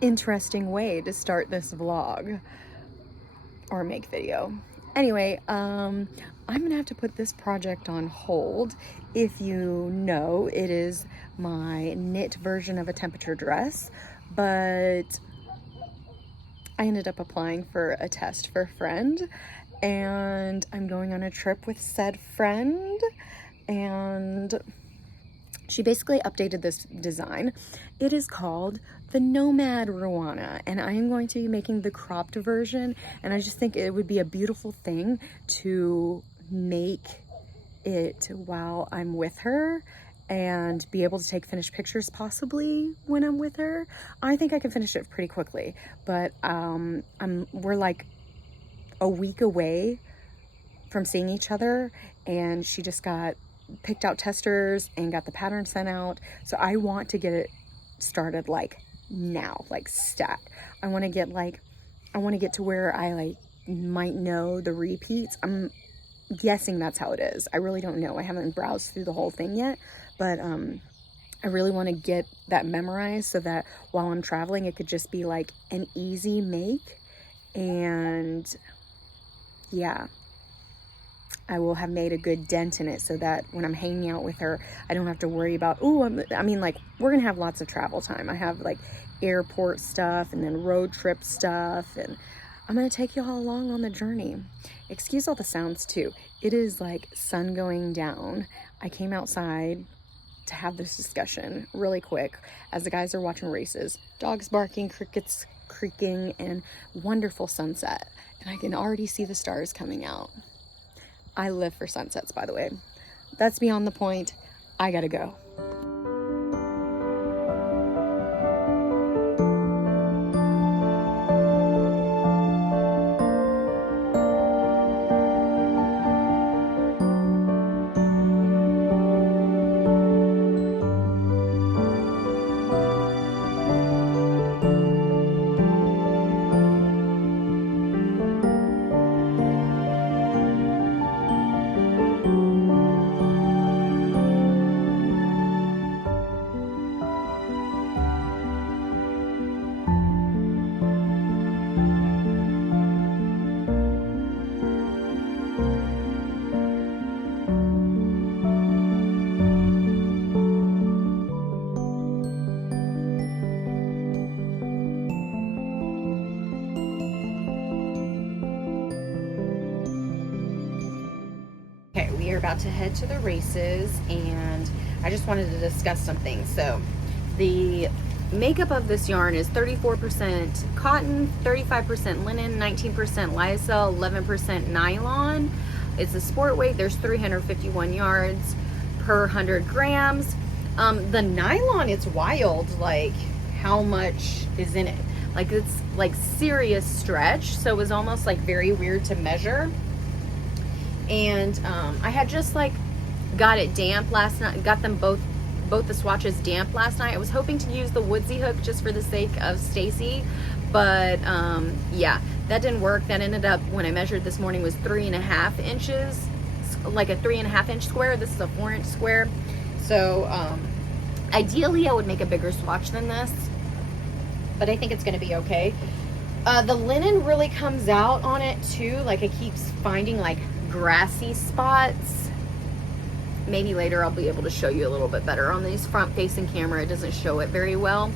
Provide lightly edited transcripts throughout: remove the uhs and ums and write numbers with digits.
interesting way to start this vlog or make video. Anyway, I'm gonna have to put this project on hold. If you know, it is my knit version of a temperature dress, but I ended up applying for a test for a friend, and I'm going on a trip with said friend, and she basically updated this design. It is called the Nomad Ruana, and I am going to be making the cropped version, and I just think it would be a beautiful thing to make it while I'm with her and be able to take finished pictures possibly when I'm with her. I think I can finish it pretty quickly, but we're like a week away from seeing each other, and she just got picked out testers and got the pattern sent out. So I want to get it started like now, like stat. I want to get to where I like might know the repeats. I'm guessing that's how it is. I really don't know. I haven't browsed through the whole thing yet, but I really want to get that memorized so that while I'm traveling, it could just be like an easy make. And yeah, I will have made a good dent in it so that when I'm hanging out with her, I don't have to worry about, I mean, like, we're gonna have lots of travel time. I have like airport stuff and then road trip stuff, and I'm gonna take you all along on the journey. Excuse all the sounds too. It is like sun going down. I came outside to have this discussion really quick as the guys are watching races. Dogs barking, crickets creaking, and wonderful sunset. And I can already see the stars coming out. I live for sunsets, by the way. That's beyond the point. I gotta go. Okay, we are about to head to the races, and I just wanted to discuss something. So the makeup of this yarn is 34% cotton, 35% linen, 19% lyocell, 11% nylon. It's a sport weight. There's 351 yards per 100 grams. The nylon, it's wild, like how much is in it. Like it's like serious stretch, so it was almost like very weird to measure. And I had just like got it damp last night, got them both the swatches damp last night. I was hoping to use the woodsy hook just for the sake of Stacy, but yeah, that didn't work. That ended up, when I measured this morning, was 3.5 inches, like a 3.5 inch square. This is a 4-inch square. So ideally I would make a bigger swatch than this, but I think it's gonna be okay. The linen really comes out on it too. Like it keeps finding like grassy spots. Maybe later I'll be able to show you a little bit better on these front facing camera. It doesn't show it very well,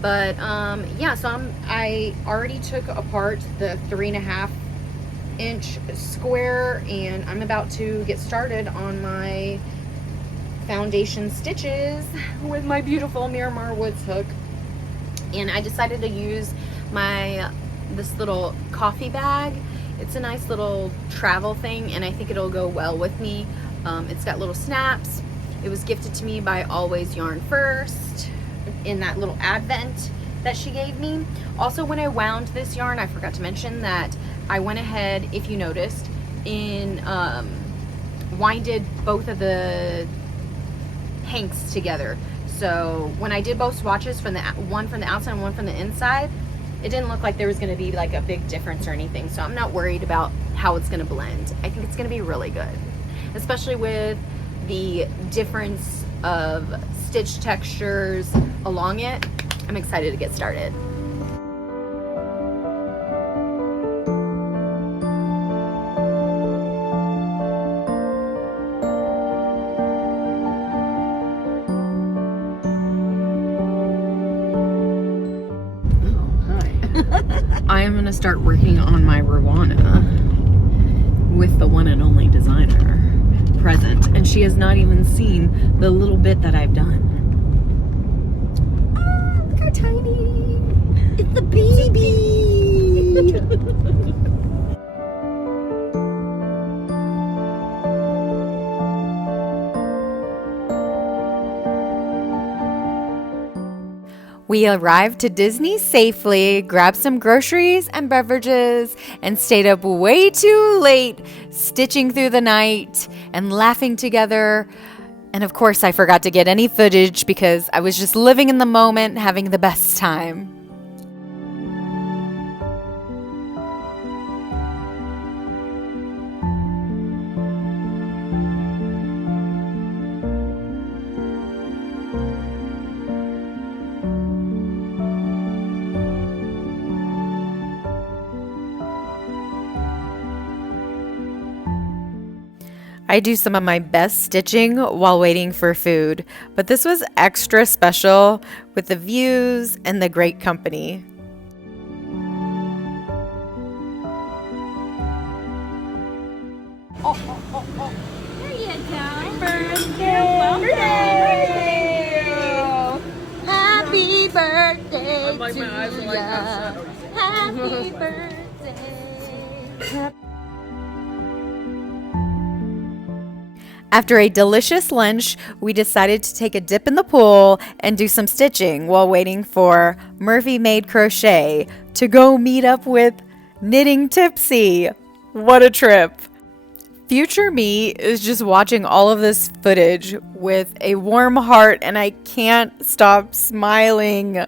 but yeah, so I already took apart the 3.5 inch square, and I'm about to get started on my foundation stitches with my beautiful Miramar Woods hook. And I decided to use this little coffee bag. It's a nice little travel thing, and I think it'll go well with me. It's got little snaps. It was gifted to me by Always Yarn First in that little advent that she gave me. Also, when I wound this yarn, I forgot to mention that I went ahead, if you noticed, in winded both of the hanks together. So when I did both swatches, from one from the outside and one from the inside, it didn't look like there was going to be like a big difference or anything. So I'm not worried about how it's going to blend. I think it's going to be really good, especially with the difference of stitch textures along it. I'm excited to get started. going to start working on my Ruana with the one and only designer present. And she has not even seen the little bit that I've done. Oh, look how tiny. It's the baby. We arrived to Disney safely, grabbed some groceries and beverages, and stayed up way too late, stitching through the night and laughing together. And of course, I forgot to get any footage because I was just living in the moment, having the best time. I do some of my best stitching while waiting for food, but this was extra special with the views and the great company. There you go. Birthday. Happy birthday to you. Happy birthday. After a delicious lunch, we decided to take a dip in the pool and do some stitching while waiting for Murphy Made Crochet to go meet up with Knitting Tipsy. What a trip! Future me is just watching all of this footage with a warm heart, and I can't stop smiling.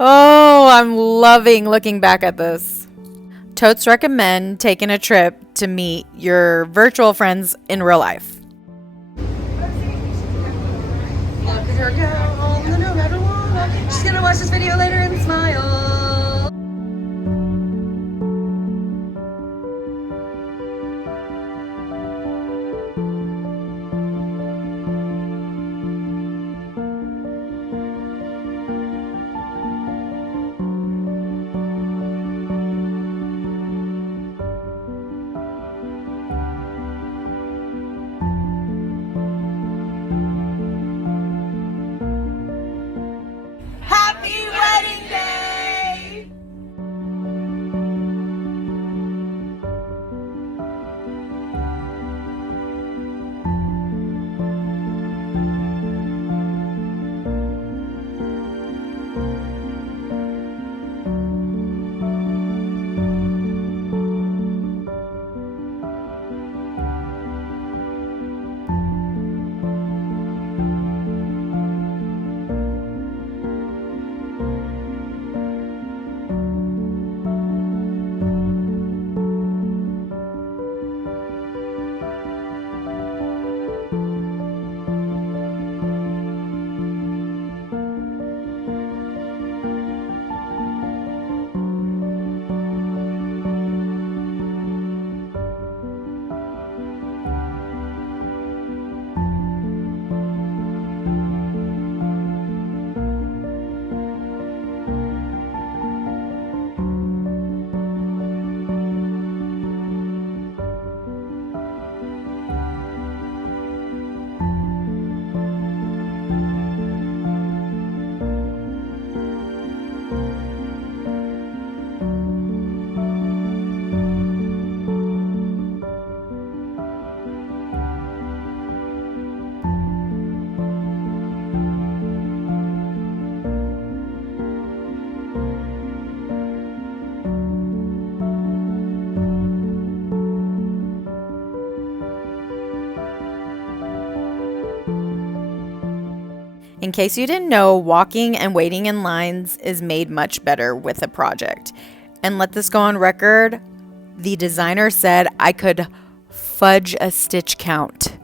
Oh, I'm loving looking back at this. Totes recommend taking a trip to meet your virtual friends in real life. Look at her go on the Nomad Ruana. She's gonna watch this video later and smile. Happy wedding day! In case you didn't know, walking and waiting in lines is made much better with a project. And let this go on record, the designer said I could fudge a stitch count.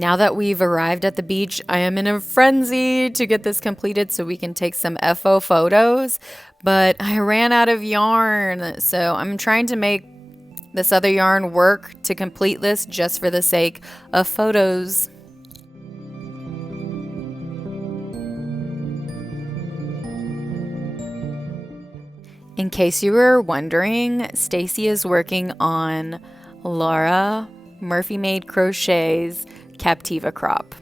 Now that we've arrived at the beach, I am in a frenzy to get this completed so we can take some FO photos, but I ran out of yarn, so I'm trying to make this other yarn work to complete this just for the sake of photos. In case you were wondering, Stacy is working on Laura Murphy Made Crochet's Captiva crop.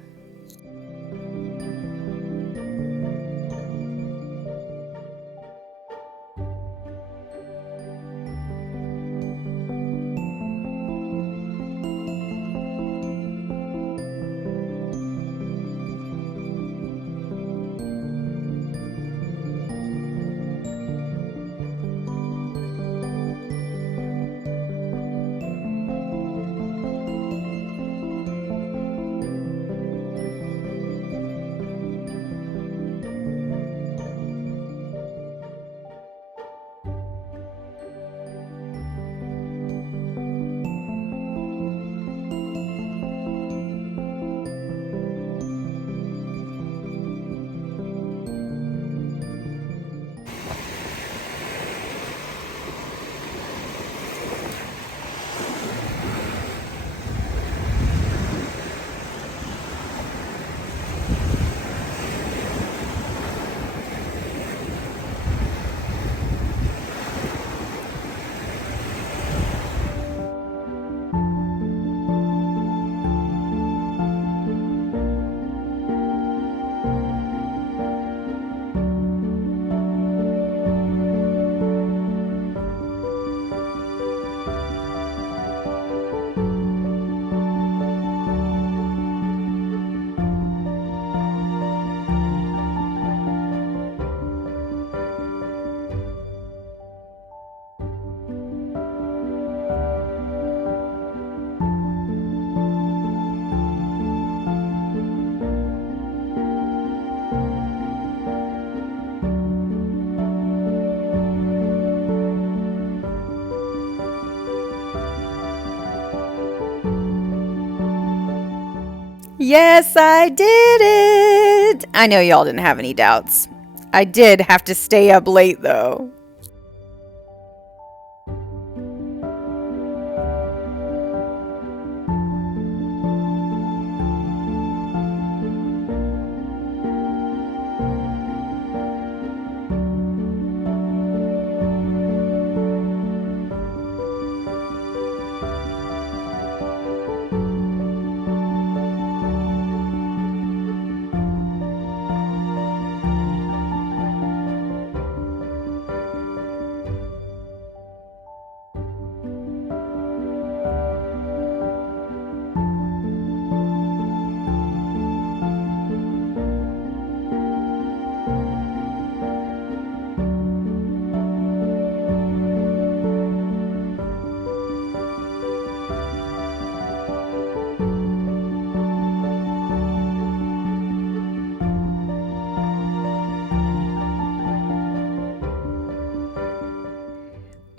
Yes, I did it! I know y'all didn't have any doubts. I did have to stay up late though.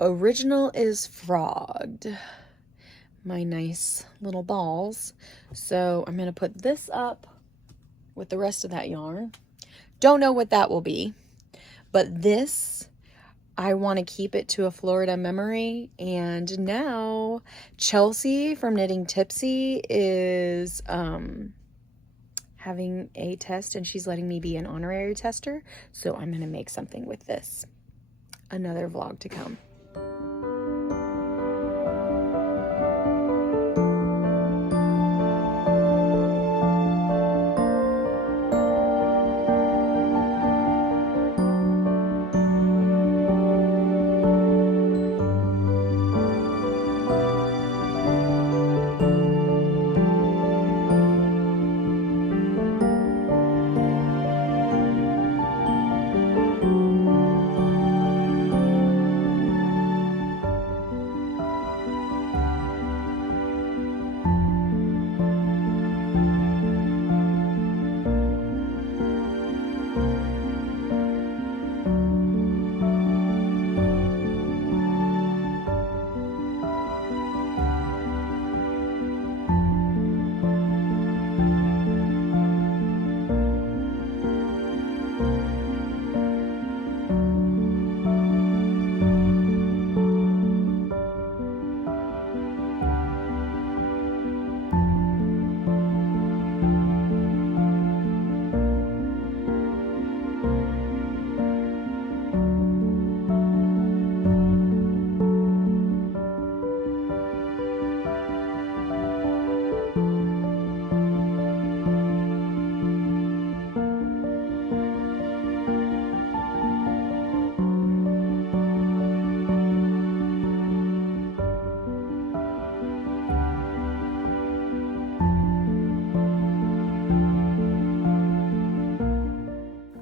Original is frogged. My nice little balls. So I'm going to put this up with the rest of that yarn. Don't know what that will be, but this, I want to keep it to a Florida memory. And now Chelsea from Knitting Tipsy is having a test, and she's letting me be an honorary tester. So I'm going to make something with this. Another vlog to come.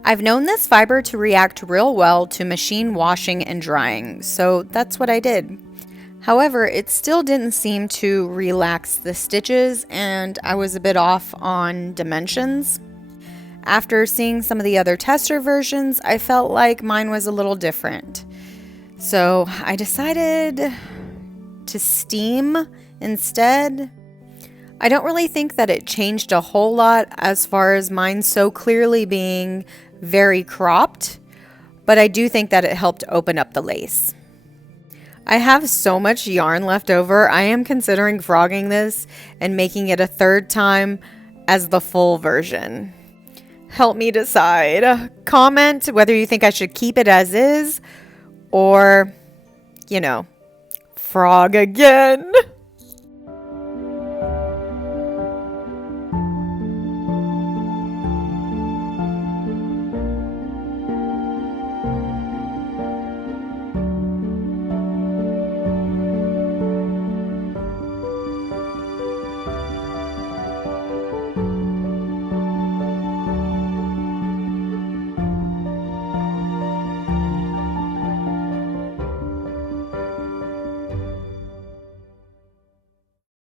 I've known this fiber to react real well to machine washing and drying, so that's what I did. However, it still didn't seem to relax the stitches, and I was a bit off on dimensions. After seeing some of the other tester versions, I felt like mine was a little different. So I decided to steam instead. I don't really think that it changed a whole lot as far as mine so clearly being very cropped, but I do think that it helped open up the lace. I have so much yarn left over, I am considering frogging this and making it a third time as the full version. Help me decide. Comment whether you think I should keep it as is or, frog again.